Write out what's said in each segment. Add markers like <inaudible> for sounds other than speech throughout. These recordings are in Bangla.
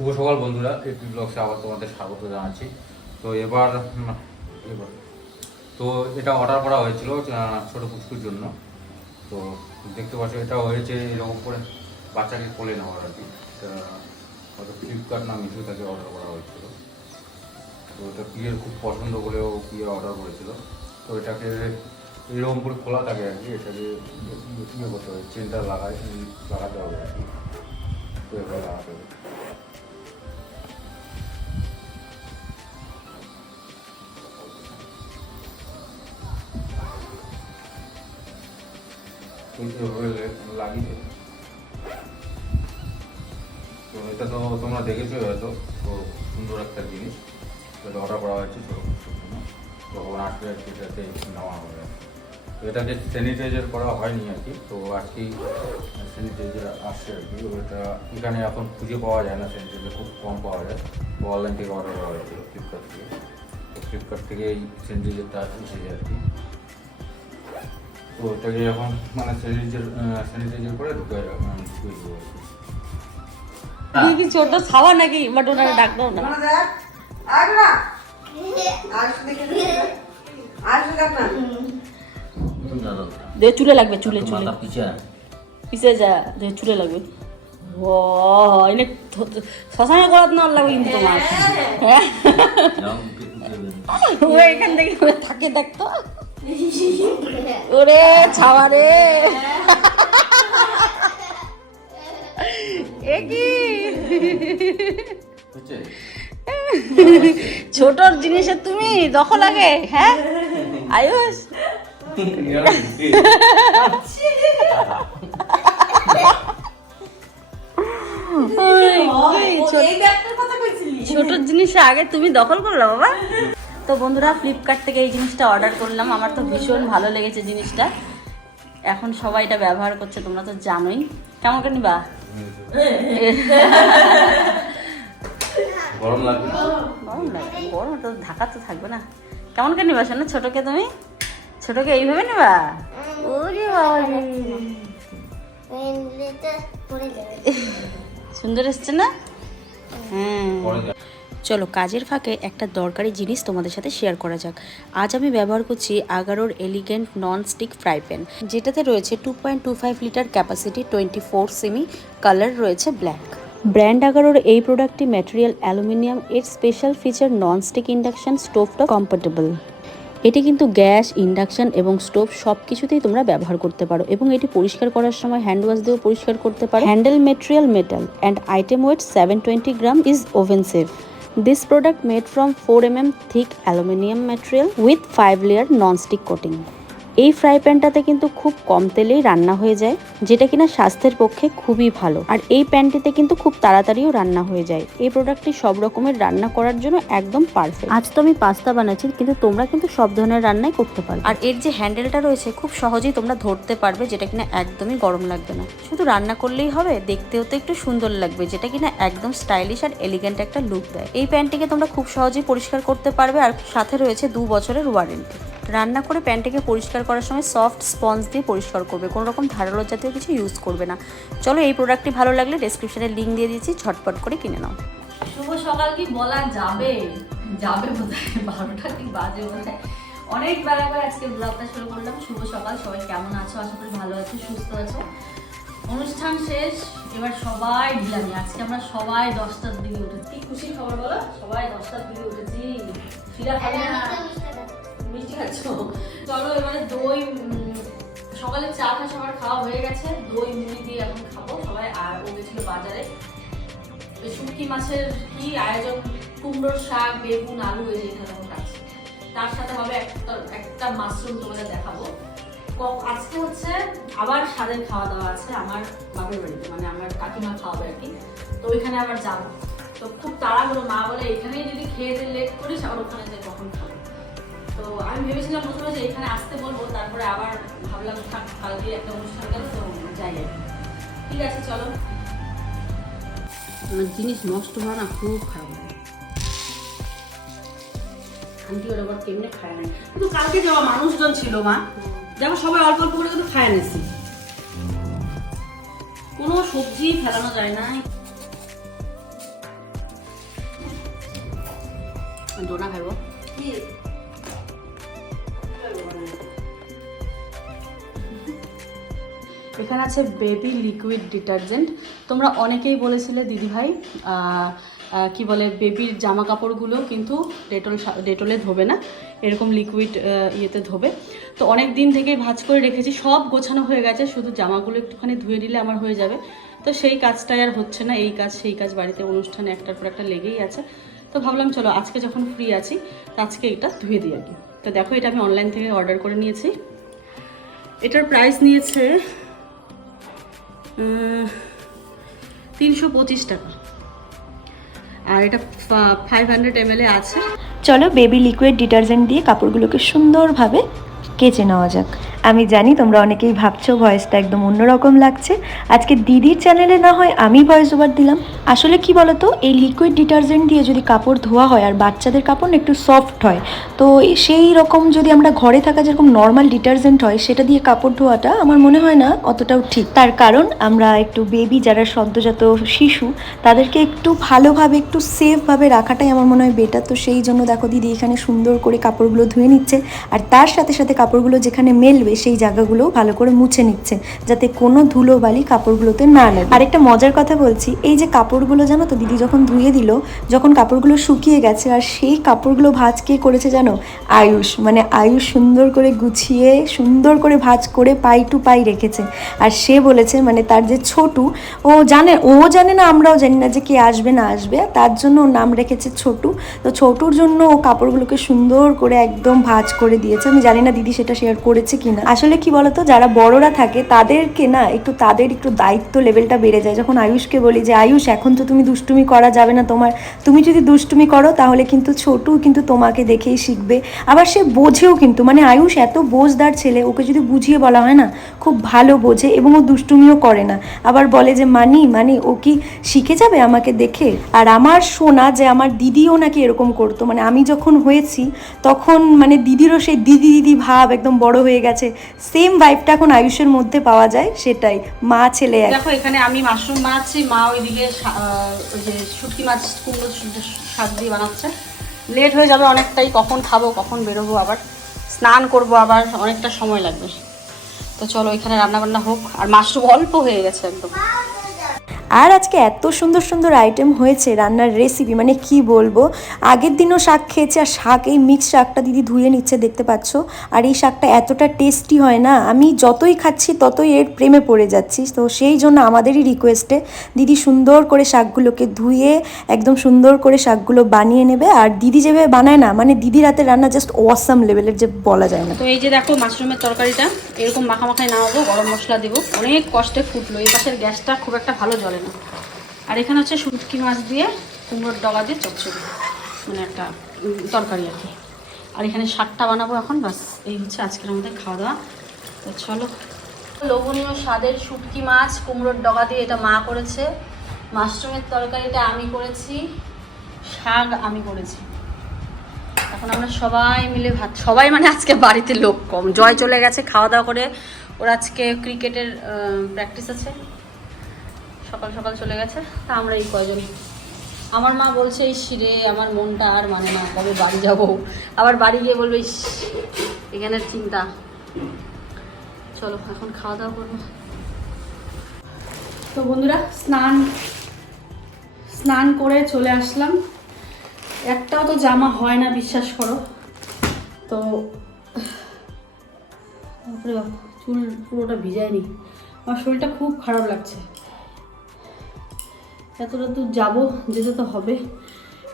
শুভ সকাল বন্ধুরা, এপি ব্লগসে আবার তোমাদের স্বাগত জানাচ্ছি। তো এবার এবার। তো এটা অর্ডার করা হয়েছিল ছোটো পুচকুর জন্য। তো দেখতে পাচ্ছ, এটা হয়েছে এরকম করে বাচ্চাকে কোলে নেওয়ার আর কি। হয়তো ফ্লিপকার্ট না মিশো থেকে অর্ডার করা হয়েছিল। তো এটা পিয়ের খুব পছন্দ বলেও পিয়ে অর্ডার করেছিল। তো এটাকে এরকম করে খোলা থাকে আর কি, এটাকে ইয়ে করতে হবে চেনটা লাগাই, লাগাতে হবে আর কি। তো এবার লাগাতে হবে। এইভাবে লাগিয়ে দেবে। তো এটা তো তোমরা দেখেছ হয়তো তো সুন্দর একটা জিনিস এটা অর্ডার করা হয়েছে ছোটো কিছুর জন্য যখন আসবে আর কি এটাতে নেওয়া হবে তো এটাকে স্যানিটাইজার করা হয়নি আর কি তো আজকেই স্যানিটাইজার আসছে আর কি ওটা এখানে এখন খুঁজে পাওয়া যায় না স্যানিটাইজার খুব কম পাওয়া যায় তো অনলাইন থেকে অর্ডার করা হয়েছিল ফ্লিপকার্ট থেকে তো ফ্লিপকার্ট থেকে এই স্যানিটাইজারটা এসেছে আর কি তো ওটাকে এখন মানে স্যানিটাইজার স্যানিটাইজার করে ঢুকে দেবো তুই কি ছোট ছাওয়া নাকি? বাট ওনারা ডাকতো না? মানে দে চুলে লাগবে চুলে চুলে। যা দে চুলে লাগবে। ও এনে শ্মশানে করাত না লাগবে কিন্তু তোমার। হ্যাঁ? ও এখান থেকে থাকে দেখতো। <laughs> ওরে ছাওয়া রে। ছোটর জিনিসে তুমি দখল আগে হ্যাঁ? আয়ুষ? ছোট জিনিস আগে তুমি দখল করল বাবা? তো বন্ধুরা ফ্লিপকার্ট থেকে এই জিনিসটা অর্ডার করলাম। আমার তো ভীষণ ভালো লেগেছে জিনিসটা। এখন সবাই এটা ব্যবহার করছে তোমরা তো জানোই। কেমন করে নিবা? গরম লাগবে। গরম লাগে গরম তো ঢাকা তো থাকবে না। কেমন করে নিবা শোনো ছোটকে তুমি? ছোটকে এইভাবে নিবা? ওরে বাবা সুন্দর এসছে না? হ্যাঁ। চলো কাজের ফাঁকে একটা দরকারি জিনিস তোমাদের সাথে শেয়ার করা যাক। আজ আমি ব্যবহার করছি আগারোর elegant non stick fry pan যেটাতে রয়েছে two point two five litre capacity twenty four semi colour রয়েছে ব্ল্যাক ব্র্যান্ড আগারোর এই প্রোডাক্টটি ম্যাটেরিয়াল অ্যালুমিনিয়াম এর special feature non stick induction স্টোভটা compatible এটি কিন্তু গ্যাস ইন্ডাকশন এবং স্টোভ সব কিছুতেই তোমরা ব্যবহার করতে পারো এবং এটি পরিষ্কার করার সময় হ্যান্ড ওয়াশ দিয়েও পরিষ্কার করতে পারো। Handle material metal and item weight seven twenty gram is oven safe This product made from 4 mm thick aluminium material with 5 layer non-stick coating. এই ফ্রাই প্যানটাতে কিন্তু খুব কম তেলেই রান্না হয়ে যায় যেটা কিনা স্বাস্থ্যের পক্ষে খুবই ভালো। আর এই প্যানটিতে কিন্তু খুব তাড়াতাড়িও রান্না হয়ে যায়। এই প্রোডাক্টটি সব রকমের রান্না করার জন্য একদম পারফেক্ট আজ তো আমি পাস্তা বানাচ্ছি কিন্তু তোমরা কিন্তু সব ধরনের রান্নাই করতে পারবে। আর এর যে হ্যান্ডেলটা রয়েছে খুব সহজেই তোমরা ধরতে পারবে যেটা কিনা একদমই গরম লাগবে না। শুধু রান্না করলেই হবে দেখতেও তো একটু সুন্দর লাগবে যেটা কিনা একদম স্টাইলিশ আর এলিগেন্ট একটা লুক দেয়। এই প্যানটিকে তোমরা খুব সহজেই পরিষ্কার করতে পারবে আর সাথে রয়েছে দু বছরের ওয়ারেন্টি রান্না করে প্যানটাকে পরিষ্কার করার সময় সফট স্পঞ্জ দিয়ে পরিষ্কার করবে। কোনো রকম ধারালো জাতীয় কিছু ইউজ করবে না। চলো এই প্রোডাক্টটি ভালো লাগলে ডেসক্রিপশনে লিঙ্ক দিয়ে দিয়েছি, ঝটপট করে কিনে নাও। শুভ সকাল কি বলা যাবে? যাবে বোধহয় <laughs> বারোটা কি বাজে বোধহয় অনেক বেলা করে আজকে ব্লগটা শুরু করলাম। শুভ সকাল, সবাই কেমন আছো? আশা করি ভালো আছো, সুস্থ আছো। অনুষ্ঠান শেষ, এবার সবাই ঢিলামি। আজকে আমরা সবাই দশটার দিকে উঠেছি। খুশি খবর বলো? সবাই দশটার দিকে উঠেছি। শিরা খাবে না? মিষ্টি খাচ্ছ? চলো এবারে দই সকালে চা টা সবার খাওয়া হয়ে গেছে। দই, মুড়ি দিয়ে এখন খাব সবাই, আর ও গেছিল বাজারে। শুটকি মাছের কি আয়োজন? কুমড়োর শাক, বেগুন, আলু, এই যে এখানে আছে তার সাথে হবে একটা একটা মাশরুম তোমাদের দেখাবো। আজকে হচ্ছে আবার স্বাদের খাওয়া দাওয়া আছে আমার বাপের বাড়িতে মানে আমার কাকিমা খাওয়াবে আর কি। তো ওইখানে আবার যাব। তো খুব তাড়াহুড়ো, মা বলে এখানেই যদি খেয়ে লেট করিস, আবার ওখানে যে কখন খাব? তো আমি ভেবেছিলাম প্রথমে যে এখানে আসতে বলব তারপরে আবার ভাবলাম থাক কালকে একটা অনুষ্ঠান গেল তো যাই ঠিক আছে চলো। জিনিস নষ্ট হওয়া না খুব খারাপ লাগে। আন্টি ওরা আবার কেমনে খায় না? কিন্তু কালকে যাওয়া মানুষজন ছিল মা যেমন সবাই অল্প অল্প করে কিন্তু খায় নিছি কোনো সবজি ফেলানো যায় না। ডোনা খাব কি? এখানে আছে বেবি লিকুইড ডিটারজেন্ট তোমরা অনেকেই বলেছিলে, দিদিভাই কি বলে বেবির জামা কাপড়গুলো কিন্তু ডেটল ডেটলে ধোবে না, এরকম লিকুইড ইয়েতে ধোবে। তো অনেক দিন থেকেই ভাজ করে রেখেছি, সব গোছানো হয়ে গেছে, শুধু জামাগুলো একটুখানি ধুয়ে দিলে আমার হয়ে যাবে। তো সেই কাজটাই আর হচ্ছে না, এই কাজ, সেই কাজ বাড়িতে অনুষ্ঠানে একটার পর একটা লেগেই আছে। তো ভাবলাম, চলো, আজকে যখন ফ্রি আছি, তো আজকে এটা ধুয়ে দিই আর কি। তো দেখো, এটা আমি অনলাইন থেকে অর্ডার করে নিয়েছি। এটার প্রাইস নিয়েছে তিনশো পঁচিশ টাকা। আর এটা ফাইভ হান্ড্রেড এম আছে। চলো বেবি লিকুইড ডিটারজেন্ট দিয়ে কাপড়গুলোকে সুন্দরভাবে কেচে নেওয়া যাক। আমি জানি তোমরা অনেকেই ভাবছ ভয়েসটা একদম অন্যরকম লাগছে। আজকে দিদির চ্যানেলে না হয় আমি ভয়েস ওভার দিলাম। আসলে কি বলতো, এই লিকুইড ডিটারজেন্ট দিয়ে যদি কাপড় ধোয়া হয় আর বাচ্চাদের কাপড় না একটু সফট হয়, তো সেই রকম যদি আমরা ঘরে থাকা যেরকম নর্মাল ডিটারজেন্ট হয়, সেটা দিয়ে কাপড় ধোয়াটা আমার মনে হয় না অতটাও ঠিক। তার কারণ আমরা একটু বেবি যারা সদ্যজাত শিশু, তাদেরকে একটু ভালোভাবে, একটু সেফভাবে রাখাটাই আমার মনে হয় বেটার তো সেই জন্য দেখো দিদি এখানে সুন্দর করে কাপড়গুলো ধুয়ে নিচ্ছে। আর তার সাথে সাথে কাপড়গুলো যেখানে মেলবে সেই জায়গাগুলো ভালো করে মুছে নিচ্ছে, যাতে কোনো ধুলো বালি কাপড়গুলোতে না লাগে। আরেকটা মজার কথা বলছি, এই যে কাপড়গুলো জানো তো, দিদি যখন ধুয়ে দিল, যখন কাপড়গুলো শুকিয়ে গেছে, আর সেই কাপড়গুলো ভাজ কে করেছে জানো? আয়ুষ মানে আয়ুষ সুন্দর করে গুছিয়ে, সুন্দর করে ভাজ করে পাই টু পাই রেখেছে। আর সে বলেছে মানে তার যে ছোটু, ও জানে ও জানে না, আমরাও জানি না যে কে আসবে, না আসবে তার জন্য ওর নাম রেখেছে ছোটু। তো ছোটুর জন্য ও কাপড়গুলোকে সুন্দর করে একদম ভাজ করে দিয়েছে। আমি জানি না দিদি সেটা শেয়ার করেছে কিনা আসলে কি বলতো, যারা বড়রা থাকে, তাদেরকে না একটু, তাদের একটু দায়িত্ব লেভেলটা বেড়ে যায়। যখন আয়ুষকে বলি যে, আয়ুষ, এখন তো তুমি দুষ্টুমি করা যাবে না তোমার। তুমি যদি দুষ্টুমি করো, তাহলে কিন্তু ছোটু কিন্তু তোমাকে দেখেই শিখবে। আবার সে বোঝেও কিন্তু মানে আয়ুষ এত বোঝদার ছেলে, ওকে যদি বুঝিয়ে বলা হয় না, খুব ভালো বোঝে এবং ও দুষ্টুমিও করে না। আবার বলে যে, মানি মানি, ও কি শিখে যাবে আমাকে দেখে? আর আমার শোনা যে, আমার দিদিও নাকি এরকম করতো। মানে আমি যখন হয়েছি, তখন মানে দিদিরও সেই দিদি দিদি ভাব একদম বড় হয়ে গেছে। সেম ভাইবটা এখন আয়ুষের মধ্যে পাওয়া যায়, সেটাই। মা, ছেলে দেখো, এখানে আমি মাশরুম বানাচ্ছি, মা ওইদিকে যে শুটকি মাছ, কুমড়ো শাক দিয়ে বানাচ্ছে। লেট হয়ে যাবে অনেকটাই, কখন খাব, কখন বেরোবো আবার। স্নান করব আবার, অনেকটা সময় লাগবে। তো চলো, এখানে রান্না বান্না হোক। আর মাশরুম অল্প হয়ে গেছে একদম। আর আজকে এত সুন্দর সুন্দর আইটেম হয়েছে রান্নার রেসিপি মানে কি বলব? আগের দিনও শাক খেয়েছে আর শাক, এই মিক্স শাকটা দিদি ধুয়ে নিচ্ছে, দেখতে পাচ্ছ? আর এই শাকটা এতটা টেস্টি হয় না, আমি যতই খাচ্ছি ততই এর প্রেমে পড়ে যাচ্ছি। তো সেই জন্য আমাদেরই রিকোয়েস্টে দিদি সুন্দর করে শাকগুলোকে ধুয়ে, একদম সুন্দর করে শাকগুলো বানিয়ে নেবে। আর দিদি যেভাবে বানায় না মানে দিদি হাতে রান্না জাস্ট অসাম লেভেলের যে বলা যায় না। তো এই যে দেখো মাশরুমের তরকারিটা, এরকম মাখা মাখায় নামাবো, গরম মশলা দেবো। অনেক কষ্টে ফুটলো, এই পাশের গ্যাসটা খুব একটা ভালো জ্বলে না আর এখানে হচ্ছে শুটকি মাছ দিয়ে কুমড়োর ডগা দিয়ে চচ্চড়ি মানে একটা তরকারি আর কি। আর এখানে শাকটা বানাবো এখন বাস এই হচ্ছে আজকের আমাদের খাওয়া দাওয়া। তো চলো। লোভনীয় স্বাদের শুটকি মাছ, কুমড়োর ডগা দিয়ে এটা মা করেছে। মাশরুমের তরকারিটা আমি করেছি, শাক আমি করেছি। এখন আমরা সবাই মিলে ভাত, সবাই মানে আজকে বাড়িতে লোক কম। জয় চলে গেছে খাওয়া দাওয়া করে। ওর আজকে ক্রিকেটের প্র্যাকটিস আছে। সকাল সকাল চলে গেছে, তা আমরা এই কয়জন আমার মা বলছে এই শিরে আমার মনটা আর মানে না, কবে বাড়ি যাব? আবার বাড়ি গিয়ে বলবে, ইস এখানের চিন্তা। চলো, এখন খাওয়া দাওয়া করব। তো বন্ধুরা, স্নান স্নান করে চলে আসলাম। একটাও তো জামা হয় না, বিশ্বাস করো। তো চুল পুরোটা ভিজায়নি। আমার শরীরটা খুব খারাপ লাগছে। এতটা দূর যাব, যেতে তো হবে।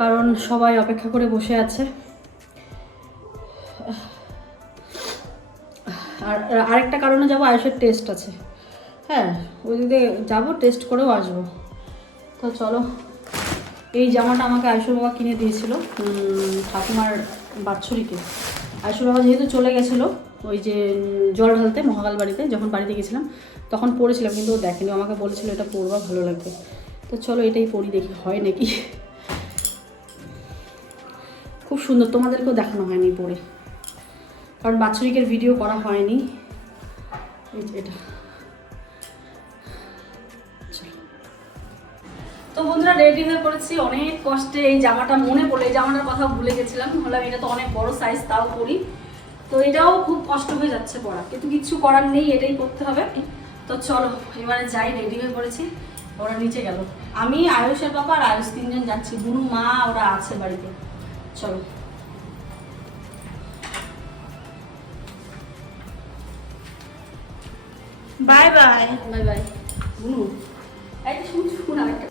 কারণ সবাই অপেক্ষা করে বসে আছে। আর আর আরেকটা কারণে যাব, আয়ুষের টেস্ট আছে। হ্যাঁ ওই দিকে যাব টেস্ট করেও আসব। তো চলো, এই জামাটা আমাকে আয়ুষুর বাবা কিনে দিয়েছিল ঠাকুমার বাৎসরিকে। আয়ুষুর বাবা যেহেতু চলে গেছিল, ওই যে জল ঢালতে, মহাকাল বাড়িতে, যখন বাড়িতে গেছিলাম, তখন পড়েছিলাম, কিন্তু ও দেখেনি আমাকে বলেছিল এটা পরবা, ভালো লাগবে। তো চলো এটাই পরি দেখি হয় নাকি। খুব সুন্দর, তোমাদেরকেও দেখানো হয়নি পরে কারণ বাৎসরিকের ভিডিও করা হয়নি। এটা। তো বন্ধুরা রেডি হয়ে পড়েছি। অনেক কষ্টে এই জামাটা মনে পড়ল, এই জামাটার কথা ভুলে গেছিলাম। বললাম এটা তো অনেক বড় সাইজ তাও পরি তো এটাও খুব কষ্ট হয়ে যাচ্ছে পড়া। কিন্তু কিছু করার নেই, এটাই করতে হবে। তো চলো, এবারে যাই রেডি হয়ে পড়েছি। ওরা নিচে গেল। আমি আয়ুষের বাবা আর আয়ুষ তিনজন যাচ্ছি। বুনু মা ওরা আছে বাড়িতে। চলো। Bye bye. Bye bye. বুনু একটা শুনছি শুন আরেকটা।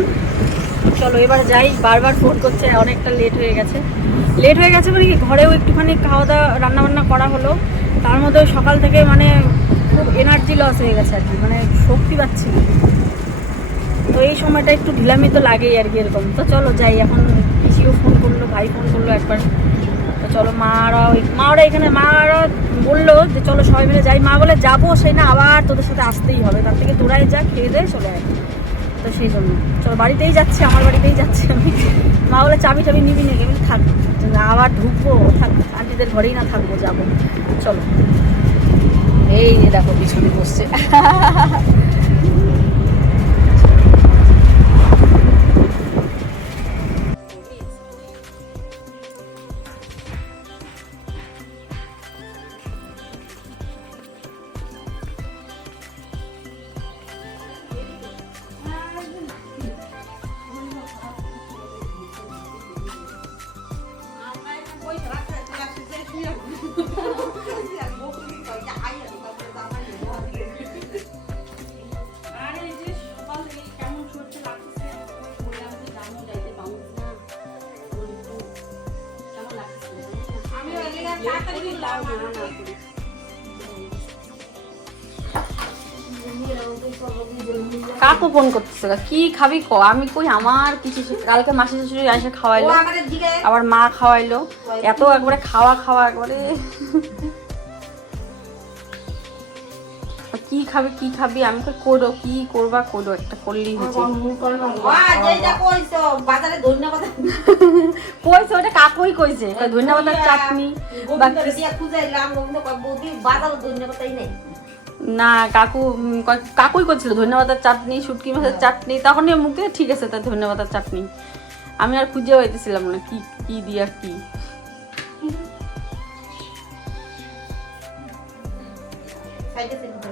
মিষ্টি চলো, এবার যাই। বারবার ফোন করছে, অনেকটা লেট হয়ে গেছে। লেট হয়ে গেছে মানে কি, ঘরেও একটুখানি খাওয়া দাওয়া রান্নাবান্না করা হলো। তার মধ্যে সকাল থেকে মানে খুব এনার্জি লস হয়ে গেছে আর কি মানে শক্তি পাচ্ছি তো এই সময়টা একটু ঢিলামি তো লাগেই আর কি এরকম। তো চলো যাই, এখন পিসিও ফোন করল, ভাই ফোন করল একবার। তো চলো, মারা ওই, মারা এখানে, মারা বলল যে চলো সবাই মিলে যাই। মা বলে, যাব, সেই না আবার তোদের সাথে আসতেই হবে। তার থেকে তোরাই যা, খেয়ে দে, চলে আয়। তো সেই জন্য। চলো, বাড়িতেই যাচ্ছে, আমার বাড়িতেই যাচ্ছে আমি। মা বলে চাবি চাবি নিবি নাকি আমি থাক। আবার ঢুকবো, থাক, আন্টিদের ঘরেই না থাকব, যাব। চলো। এই নিয়ে দেখো, পিছনে বসছে। কাকু ফোন করতেছে কি খাবি ক? আমি কই আমার কিছু কালকে মাসি শাশুড়ি এসে খাওয়াইলো আবার মা খাওয়াইলো এত একবারে খাওয়া খাওয়া একবারে। খাবি কি খাবি? আমি কই করো কি করবা করো একটা করলেই হচ্ছে কইছো বাজারে ধন্যবাদ কইছে ওটা কাকুই কইছে। কই ধন্যবাদের চাটনি না কাকু কাকুই করছিল ধন্যবাদের চাটনি শুটকি মাছের চাটনি। তখন মুখে ঠিক আছে তার ধন্যবাদের চাটনি। আমি আর খুঁজে পাইতেছিলাম না কি কি দিয়া কি। সেন্ড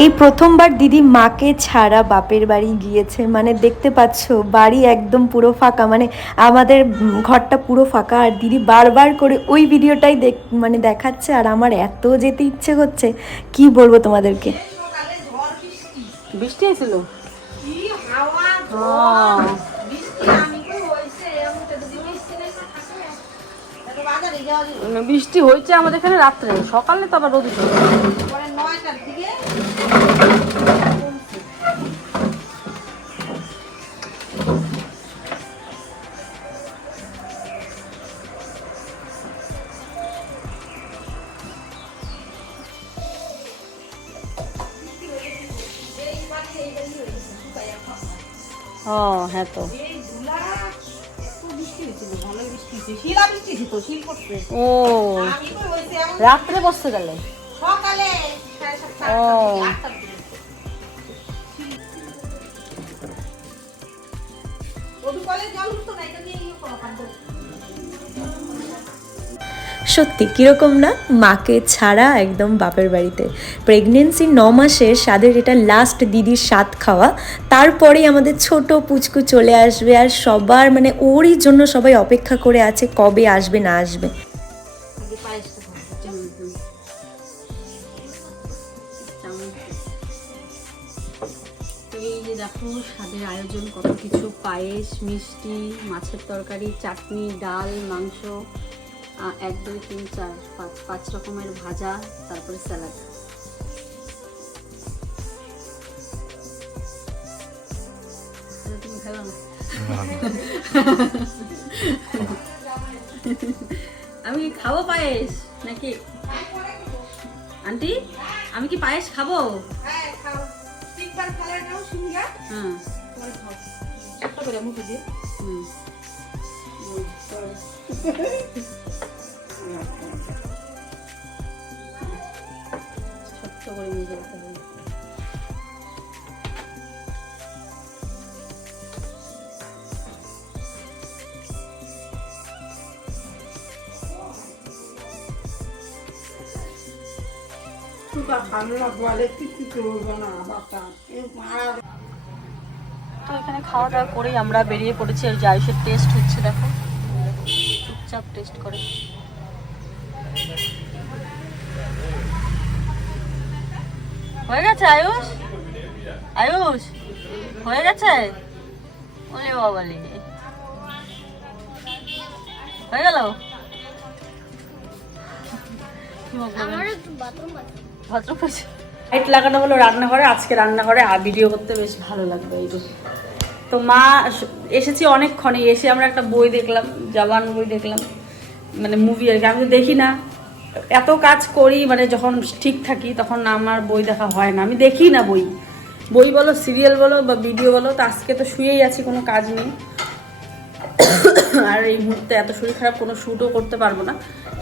এই প্রথমবার দিদি মাকে ছাড়া বাপের বাড়ি গিয়েছে মানে দেখতে পাচ্ছ বাড়ি একদম পুরো ফাঁকা মানে আমাদের ঘরটা পুরো ফাঁকা। আর দিদি বারবার করে ওই ভিডিওটাই দেখ মানে দেখাচ্ছে আর আমার এত যেতে ইচ্ছে করছে কি বলব তোমাদেরকে? বৃষ্টি বৃষ্টি হয়েছিল বৃষ্টি হয়েছে আমাদের এখানে রাত্রে সকালে তো আবার রোদ ও রাত্রে বসতে গেলে সকালে ও। জল তো নাই তো নিয়ে সত্যি, কীরকম না? মাকে ছাড়া একদম বাপের বাড়িতে। প্রেগনেন্সি ন মাসের স্বাদের এটা লাস্ট দিদির স্বাদ খাওয়া। তারপরেই আমাদের ছোট পুচকু চলে আসবে আর সবার মানে ওরই জন্য সবাই অপেক্ষা করে আছে কবে আসবে, না আসবে। দেখো, স্বাদের আয়োজন, কত কিছু, পায়েস, মিষ্টি, মাছের তরকারি, চাটনি, ডাল, মাংস। এক দুই তিন চার পাঁচ পাঁচ রকমের ভাজা তারপরে স্যালাড। তুমি খাবে না? আমি খাব পায়েস নাকি? আন্টি আমি কি পায়েস খাব? হ্যাঁ হ্যাঁ। একটা করে মুখে দিয়ে। হুম। তো এখানে খাওয়া দাওয়া করেই আমরা বেরিয়ে পড়েছি, আর জায়ুষের টেস্ট হচ্ছে দেখো। চুপচাপ টেস্ট করে। হয়ে গেছে আয়ুষ? আয়ুষ? হয়ে গেছে? ওলে বাবালে হয়ে গেল? বাথরুম লাইট লাগানো হলো রান্নাঘরে আজকে রান্নাঘরে আর ভিডিও করতে বেশ ভালো লাগবে এই তো মা এসেছি অনেকক্ষণে এসে আমরা একটা বই দেখলাম জবান বই দেখলাম মানে মুভি আর কি আমি তো দেখি না। এত কাজ করি মানে যখন ঠিক থাকি তখন আমার বই দেখা হয় না। আমি দেখি না বই। বই বলো, সিরিয়াল বলো বা ভিডিও বলো, তো আজকে তো শুয়েই আছি, কোনো কাজ নেই। আর এই মুহূর্তে এত শরীর খারাপ, কোনো শ্যুটও করতে পারব না।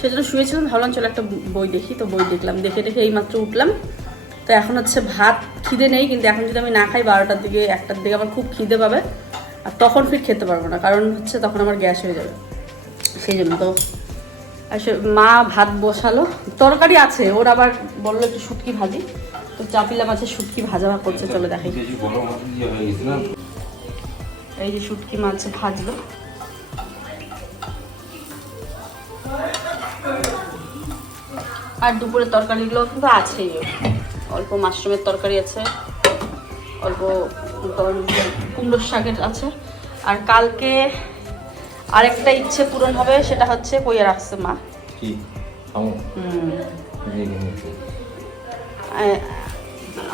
সেজন্য শুয়েছিলাম, ভাবলাম চলো একটা বই দেখি, তো বই দেখলাম। দেখে দেখে এইমাত্র উঠলাম। তো এখন হচ্ছে ভাত খিদে নেই, কিন্তু এখন যদি আমি না খাই, বারোটার দিকে, একটার দিকে আমার খুব খিদে পাবে। আর তখন ফির খেতে পারব না, কারণ হচ্ছে তখন আমার গ্যাস হয়ে যাবে। সেই জন্য তো আসলে মা ভাত বসালো। তরকারি আছে ওর আবার বলল একটু শুটকি ভাজি। তো চাপিলা মাছের শুটকি ভাজা করছে চলো দেখাই। মতো ইয়ে এই যে শুটকি মাছ ভাজলো। আর দুপুরের তরকারিগুলো কিন্তু আছেই। অল্প মাশরুমের তরকারি আছে অল্প কুমড়োর শাকের আছে। আর কালকে আরেকটা ইচ্ছে পূরণ হবে সেটা হচ্ছে কইয়া রাখছে মা। কি?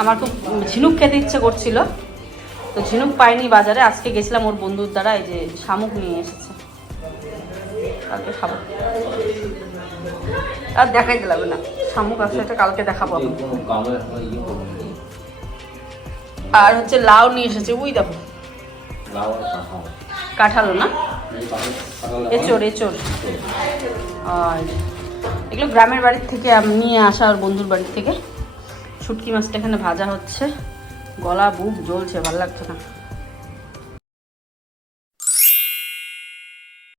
আমার খুব ঝিনুক খেতে ইচ্ছে করছিল তো ঝিনুক পাইনি বাজারে আজকে গেছিলাম ওর বন্ধুর দ্বারা এই যে শামুক নিয়ে এসেছে। কালকে খাব। আর দেখাই দিলাম না শামুক আছে এটা কালকে দেখাবো ইয়ে। আর হচ্ছে লাউ নিয়ে এসেছে উই দেখো। কাঁঠালো। না? এচোর এচোর আর এগুলো গ্রামের বাড়ির থেকে নিয়ে আসা আর বন্ধুর বাড়ির থেকে। শুটকি মাছটা এখানে ভাজা হচ্ছে। গলা, বুক জ্বলছে, ভালো লাগছে না।